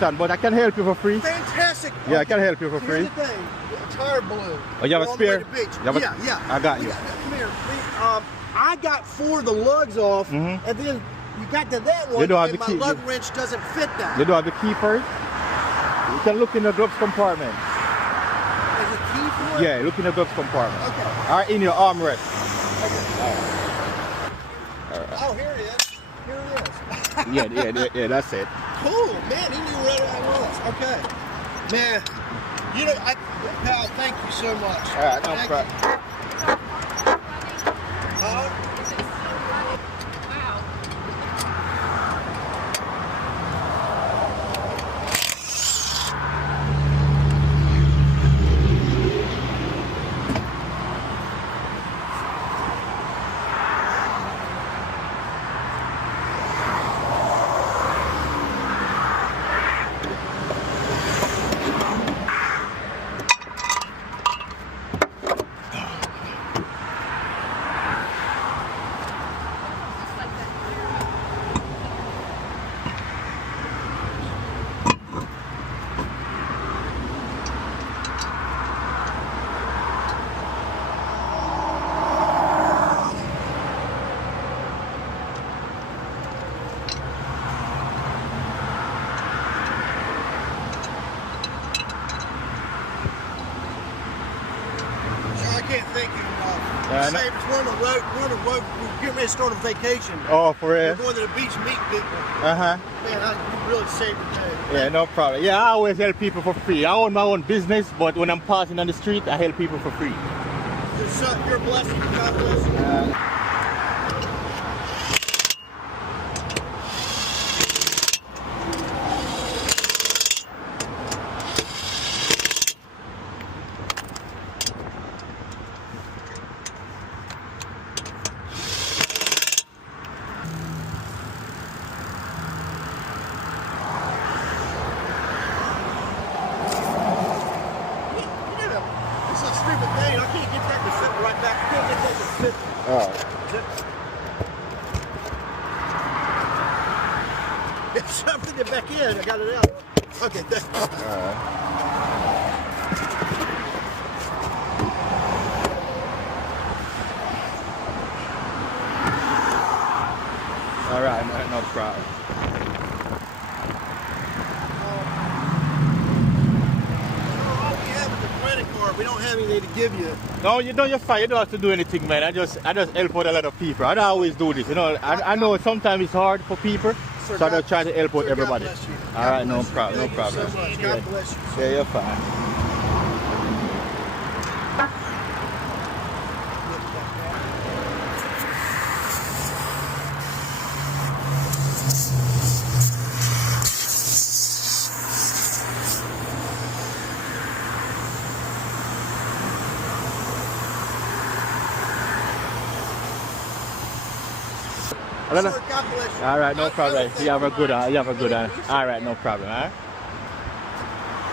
understand, but I can help you for free. Fantastic. Yeah, I can help you for free. Here's the thing. A tire blew. Oh, you have a We're on the way spare? to the beach. You have a- Yeah. I got you. Come here. I got 4 of the lugs off, and then you got to that one, You don't have and the my key. lug wrench doesn't fit that. You don't have the key for it? You can look in the gloves compartment. There's a key for it? Yeah, look in the gloves compartment. Okay. Or in your armrest. Okay. Oh, here it is. Here it is. Yeah, that's it. Cool, man. He knew where I was. Okay, man. You know, pal, thank you so much. All right, no problem. I can't thank you enough. Yeah, Saved us. We're on the road. We're getting ready to start a vacation. Oh, for real? We're going to the beach and meet people. Uh-huh. Man, you really saved the day. Yeah, no problem. Yeah, I always help people for free. I own my own business, but when I'm passing on the street, I help people for free. You're a blessing. God bless you. It's a stupid thing. I can't get that to fit right back. I can't get that to fit. It's something to back in. I got it out. Okay, All right, man, no problem. all we have is a credit card. We don't have anything to give you. No, you're fine. You don't have to do anything, man. I just help out a lot of people. I don't always do this. You know, I know sometimes it's hard for people, so I just try to help out everybody. God bless you. All right, no God bless you. problem, no Thank problem. you so much. God bless you. Yeah, you're fine. Sir, God bless you. All right, no problem. You have a good one. All right, no problem. All right.